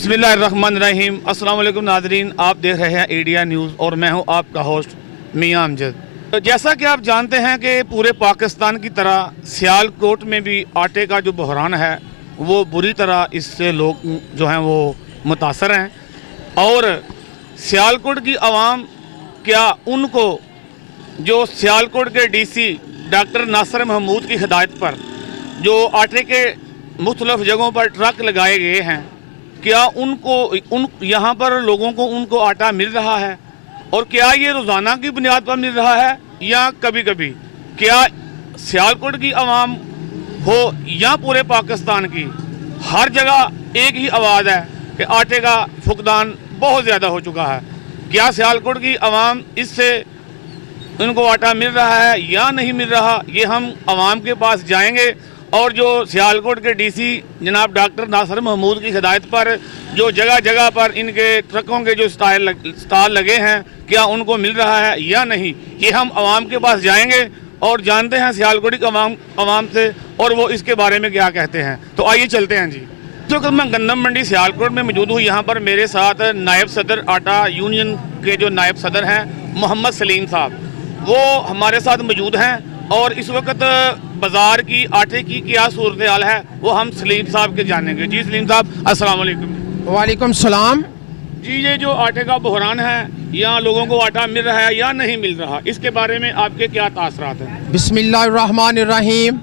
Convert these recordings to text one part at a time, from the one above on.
बिस्मिल्लाहिर्रहमानिर्रहीम। अस्सलाम वालेकुम नाज़रीन, आप देख रहे हैं इंडिया न्यूज़ और मैं हूं आपका होस्ट मियां अमजद। तो जैसा कि आप जानते हैं कि पूरे पाकिस्तान की तरह सियालकोट में भी आटे का जो बहरान है वो बुरी तरह इससे लोग जो हैं वो मुतासर हैं। और सियालकोट की आवाम क्या उनको जो सियालकोट के डीसी डॉक्टर नासिर महमूद की हिदायत पर जो आटे के मुख्तलिफ जगहों पर ट्रक लगाए गए हैं, क्या उन यहाँ पर लोगों को उनको आटा मिल रहा है? और क्या ये रोज़ाना की बुनियाद पर मिल रहा है या कभी कभी? क्या सियालकोट की आवाम हो या पूरे पाकिस्तान की, हर जगह एक ही आवाज़ है कि आटे का फुकदान बहुत ज़्यादा हो चुका है। क्या सियालकोट की आवाम इससे उनको आटा मिल रहा है या नहीं मिल रहा, ये हम आवाम के पास जाएंगे। और जो सियालकोट के डीसी जनाब डॉक्टर नासिर महमूद की हिदायत पर जो जगह जगह पर इनके ट्रकों के जो स्टॉल लगे हैं, क्या उनको मिल रहा है या नहीं, ये हम आवाम के पास जाएंगे और जानते हैं सियालकोट की आवाम से और वो इसके बारे में क्या कहते हैं। तो आइए चलते हैं जी। तो मैं गंदम मंडी सियालकोट में मौजूद हूँ। यहाँ पर मेरे साथ नायब सदर आटा यूनियन के जो नायब सदर हैं मोहम्मद सलीम साहब, वो हमारे साथ मौजूद हैं। और इस वक्त बाज़ार की आटे की क्या सूरत हाल है वो हम सलीम साहब के जानेंगे। जी सलीम साहब, अस्सलाम वालेकुम। वालेकुम सलाम। जी, ये जो आटे का बहरान है, यहाँ लोगों को आटा मिल रहा है या नहीं मिल रहा, इसके बारे में आपके क्या तासरात हैं? बिस्मिल्लाहिर्रहमानिर्रहीम।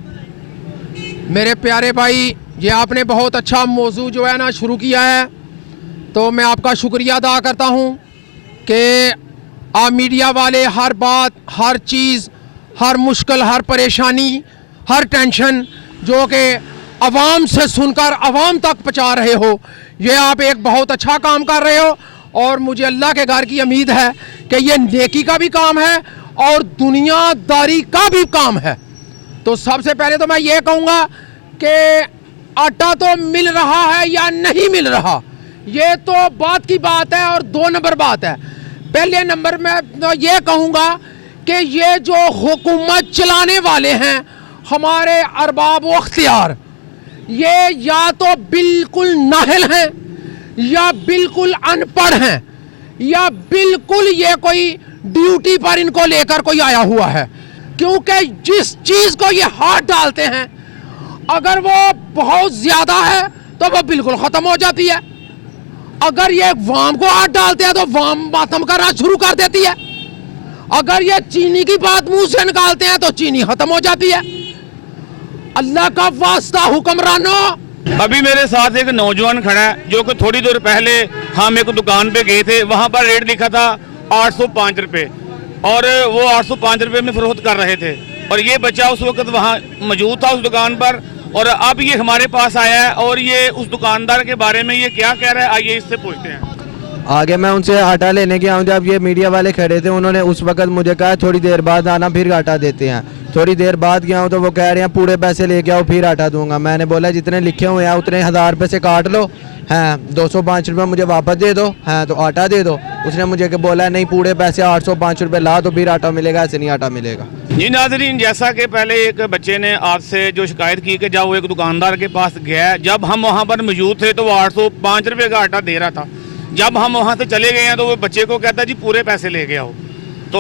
मेरे प्यारे भाई, ये आपने बहुत अच्छा मौजू जो है ना शुरू किया है, तो मैं आपका शुक्रिया अदा करता हूँ कि आप मीडिया वाले हर बात, हर चीज़, हर मुश्किल, हर परेशानी, हर टेंशन जो कि अवाम से सुनकर अवाम तक पहुँचा रहे हो, ये आप एक बहुत अच्छा काम कर रहे हो। और मुझे अल्लाह के घर की उम्मीद है कि ये नेकी का भी काम है और दुनियादारी का भी काम है। तो सबसे पहले तो मैं ये कहूँगा कि आटा तो मिल रहा है या नहीं मिल रहा, ये तो बात की बात है और दो नंबर बात है। पहले नंबर में तो ये कहूँगा कि ये जो हुकूमत चलाने वाले हैं हमारे अरबाब व अख्तियार, ये या तो बिल्कुल नाहिल हैं या बिल्कुल अनपढ़ हैं या बिल्कुल ये कोई ड्यूटी पर इनको लेकर कोई आया हुआ है। क्योंकि जिस चीज़ को ये हाथ डालते हैं, अगर वो बहुत ज़्यादा है तो वो बिल्कुल ख़त्म हो जाती है। अगर ये वाम को हाथ डालते हैं तो वाम मातम करना शुरू कर देती है। अगर ये चीनी की बात मुंह से निकालते हैं तो चीनी खत्म हो जाती है। अल्लाह का वास्ता हुक्मरानों। अभी मेरे साथ एक नौजवान खड़ा है जो कि थोड़ी देर पहले हम एक दुकान पे गए थे, वहाँ पर रेट लिखा था 805 रुपये और वो 805 रुपये में फरोख्त कर रहे थे। और ये बच्चा उस वक्त वहाँ मौजूद था उस दुकान पर, और अब ये हमारे पास आया है और ये उस दुकानदार के बारे में ये क्या कह रहा है, आइए इससे पूछते हैं। आगे मैं उनसे आटा लेने गया हूँ, जब ये मीडिया वाले खड़े थे उन्होंने उस वक्त मुझे कहा थोड़ी देर बाद आना फिर आटा देते हैं। थोड़ी देर बाद गया हूँ तो वो कह रहे हैं पूरे पैसे लेके आओ फिर आटा दूंगा। मैंने बोला जितने लिखे हुए हैं उतने 1000 रुपये से काट लो, हैं 205 रुपये मुझे वापस दे दो, हैं तो आटा दे दो। उसने मुझे बोला नहीं पूरे पैसे 805 रुपये ला तो फिर आटा मिलेगा, ऐसे नहीं आटा मिलेगा। जी नाज़रीन, जैसा कि पहले एक बच्चे ने आपसे जो शिकायत की कि जब वो एक दुकानदार के पास गया, जब हम वहाँ पर मौजूद थे तो वो 805 रुपये का आटा दे रहा था। जब हम वहाँ से चले गए हैं तो वो बच्चे को कहता है जी पूरे पैसे ले गया हो। तो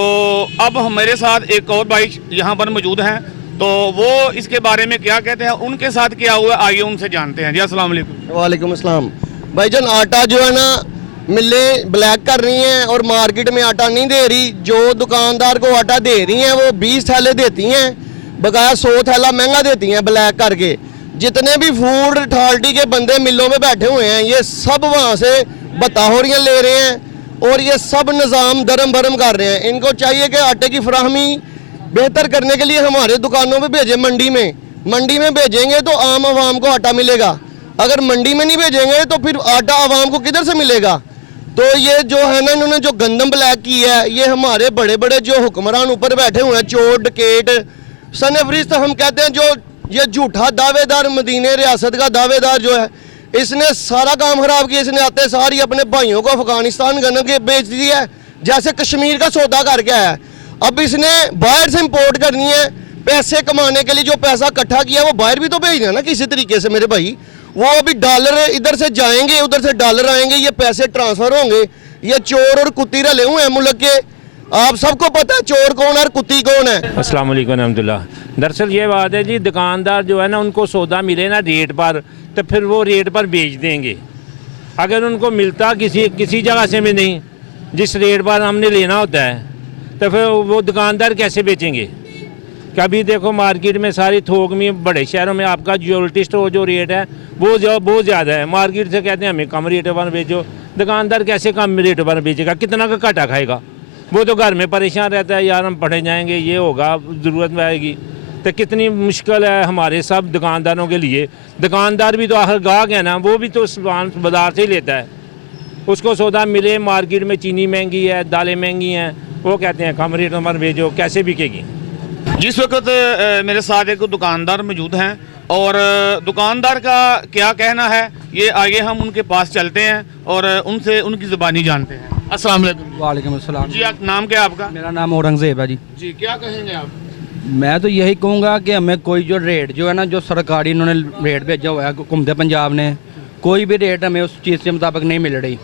अब हमारे साथ एक और भाई यहाँ पर मौजूद हैं, तो वो इसके बारे में क्या कहते हैं, उनके साथ क्या हुआ, आइए उनसे जानते हैं। जी अस्सलाम वालेकुम। वालेकुम अस्सलाम। भाईजान, आटा जो है ना मिलें ब्लैक कर रही हैं और मार्केट में आटा नहीं दे रही। जो दुकानदार को आटा दे रही हैं वो 20 थैले देती हैं, बकाया 100 थैला महंगा देती हैं ब्लैक करके। जितने भी फूड अथॉरिटी के बंदे मिलों में बैठे हुए हैं ये सब वहाँ से बताहोरियाँ ले रहे हैं और ये सब निज़ाम दरम भरम कर रहे हैं। इनको चाहिए कि आटे की फराहमी बेहतर करने के लिए हमारे दुकानों में भेजें, मंडी में भेजेंगे तो आम आवाम को आटा मिलेगा। अगर मंडी में नहीं भेजेंगे तो फिर आटा आवाम को किधर से मिलेगा? तो ये जो है ना इन्होंने जो गंदम ब्लैक की है, ये हमारे बड़े बड़े जो हुक्मरान ऊपर बैठे हुए हैं, चोर डकेट सनफरिस्त हम कहते हैं, जो ये झूठा दावेदार मदीने रियासत का दावेदार जो है, इसने सारा काम खराब किया। इसने आते सारी अपने भाइयों को अफगानिस्तान गन के बेच दी है, जैसे कश्मीर का सौदा करके आया है। अब इसने बाहर से इंपोर्ट करनी है पैसे कमाने के लिए। जो पैसा इकट्ठा किया वो बाहर भी तो भेजना है ना किसी तरीके से मेरे भाई। वो अभी डॉलर इधर से जाएंगे, उधर से डॉलर आएंगे, ये पैसे ट्रांसफर होंगे। ये चोर और कुत्ती रले हुए हैं मुल्क के, आप सबको पता है चोर कौन है और कुत्ती कौन है। अस्सलाम वालेकुम रहमतुल्लाह। दरअसल ये बात है जी, दुकानदार जो है ना, उनको सौदा मिले ना रेट पर, तो फिर वो रेट पर बेच देंगे। अगर उनको मिलता किसी जगह से भी नहीं, जिस रेट पर हमने लेना होता है, तो फिर वो दुकानदार कैसे बेचेंगे। कभी देखो मार्केट में सारी थोक में, बड़े शहरों में आपका ज्वेलरी स्टोर जो रेट है वो बहुत ज़्यादा है, मार्केट से कहते हैं हमें कम रेट पर बेचो। दुकानदार कैसे कम रेट पर बेचेगा, कितना का घाटा खाएगा। वो तो घर में परेशान रहता है, यार हम पढ़े जाएंगे, ये होगा, ज़रूरत में आएगी। तो कितनी मुश्किल है हमारे सब दुकानदारों के लिए। दुकानदार भी तो आखिर गाहक है ना, वो भी तो बाज़ार से ही लेता है। उसको सौदा मिले, मार्केट में चीनी महंगी है, दालें महंगी हैं, वो कहते हैं कम रेट पर भेजो, कैसे बिकेगी। जिस वक्त मेरे साथ एक दुकानदार मौजूद हैं और दुकानदार का क्या कहना है, ये आगे हम उनके पास चलते हैं और उनसे उनकी ज़ुबानी जानते हैं। अस्सलाम वालेकुम। वालेकुम अस्सलाम। जी, आप नाम क्या है आपका? मेरा नाम औरंगजेब है जी। जी, क्या कहेंगे आप? मैं तो यही कहूँगा कि हमें कोई जो रेट जो है ना, जो सरकारी इन्होंने रेट भेजा हुआ है हुकूमत पंजाब ने, कोई भी रेट हमें उस चीज़ के मुताबिक नहीं मिल रही।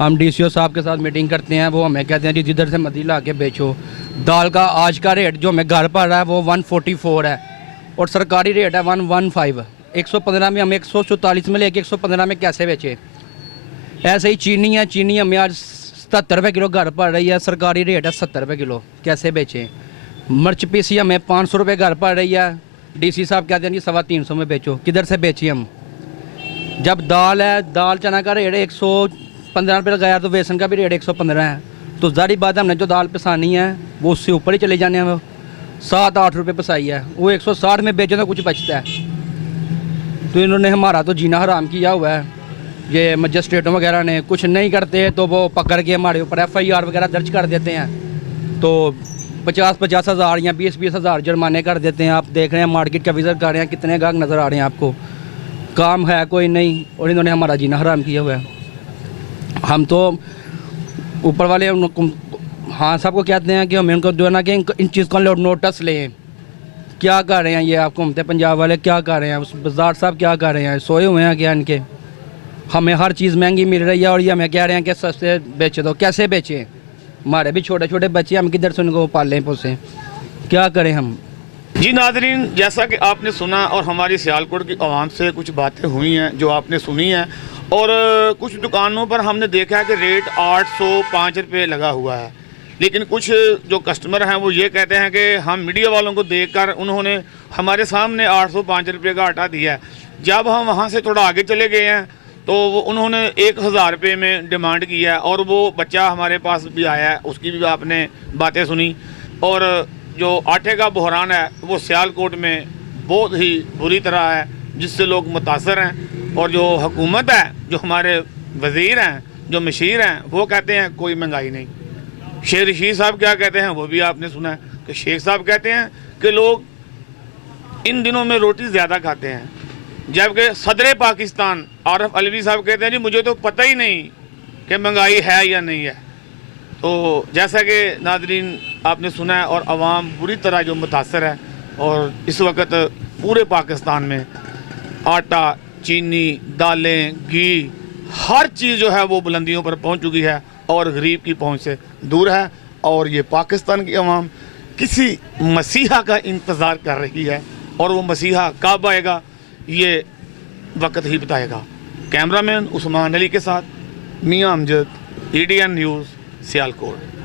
हम DCO साहब के साथ मीटिंग करते हैं, वो हमें कहते हैं जी जिधर से मर्जी ला के बेचो। दाल का आज का रेट जो हमें घर पर रहा है वो 144 है और सरकारी रेट है 115। 115 में हम 144 में लेके 115 में कैसे बेचे। ऐसे ही चीनी है, चीनी हमें आज 77 रुपये किलो घर पड़ रही है, सरकारी रेट है 70 रुपये किलो, कैसे बेचें। मिर्च पीसी हमें 500 रुपये घर पड़ रही है, DC साहब कहते हैं जी 350 में बेचो, किधर से बेचिए हम। जब दाल है, दाल चना का रेट 115 रुपये लगाया, तो बेसन का भी रेट 115 है। तो जारी बात है, हमने जो दाल पिसानी है वो उससे ऊपर ही चले जाने हैं। 7-8 रुपये पिसाई है, वो 160 में बेचे तो कुछ बचता है। तो इन्होंने हमारा तो जीना हराम किया हुआ है। ये मजिस्ट्रेटों वगैरह ने कुछ नहीं करते तो वो पकड़ के हमारे ऊपर FIR वगैरह दर्ज कर देते हैं। तो 50-50 हज़ार या 20-20 हज़ार जुर्माने कर देते हैं। आप देख रहे हैं मार्केट का विज़िट कर रहे हैं, कितने गाहक नज़र आ रहे हैं आपको, काम है कोई नहीं, और इन्होंने हमारा जीना हराम किया हुआ है। हम तो ऊपर वाले हाँ सबको कहते हैं कि हम इनको जो है ना कि इन चीज़ का नोटिस लें। क्या कर रहे हैं ये आप हुकूमत पंजाब वाले, क्या कर रहे हैं, उस बाजार साहब क्या कर रहे हैं, सोए हुए हैं क्या इनके। हमें हर चीज़ महंगी मिल रही है और ये हमें कह रहे हैं कि सस्ते बेचे दो, कैसे बेचें। हमारे भी छोटे छोटे बच्चे, हम किधर से उनको पालें पोसें, क्या करें हम। जी नाज़रीन, जैसा कि आपने सुना और हमारी सियालकोट की आवाम से कुछ बातें हुई हैं जो आपने सुनी हैं, और कुछ दुकानों पर हमने देखा है कि रेट 805 रुपये लगा हुआ है। लेकिन कुछ जो कस्टमर हैं वो ये कहते हैं कि हम मीडिया वालों को देखकर उन्होंने हमारे सामने 805 रुपये का आटा दिया है। जब हम वहाँ से थोड़ा आगे चले गए हैं तो वो उन्होंने 1000 रुपये में डिमांड किया है, और वो बच्चा हमारे पास भी आया है, उसकी भी आपने बातें सुनी। और जो आटे का बहरान है वो सियालकोट में बहुत ही बुरी तरह है, जिससे लोग मुतासर हैं। और जो हुकूमत है, जो हमारे वज़ीर हैं, जो मशीर हैं, वो कहते हैं कोई महंगाई नहीं। शेख रशीद साहब क्या कहते हैं वो भी आपने सुना है कि शेख साहब कहते हैं कि लोग इन दिनों में रोटी ज़्यादा खाते हैं, जबकि सदर पाकिस्तान आरिफ अलवी साहब कहते हैं जी मुझे तो पता ही नहीं कि महंगाई है या नहीं है। तो जैसा कि नाज़रीन आपने सुना है, और आवाम बुरी तरह जो मुतासर है, और इस वक्त पूरे पाकिस्तान में आटा, चीनी, दालें, घी, हर चीज़ जो है वो बुलंदियों पर पहुंच चुकी है और गरीब की पहुंच से दूर है। और ये पाकिस्तान की आवाम किसी मसीहा का इंतज़ार कर रही है, और वो मसीहा कब आएगा ये वक्त ही बताएगा। कैमरामैन उस्मान अली के साथ मियां अमजद, EDN न्यूज़, सियालकोट।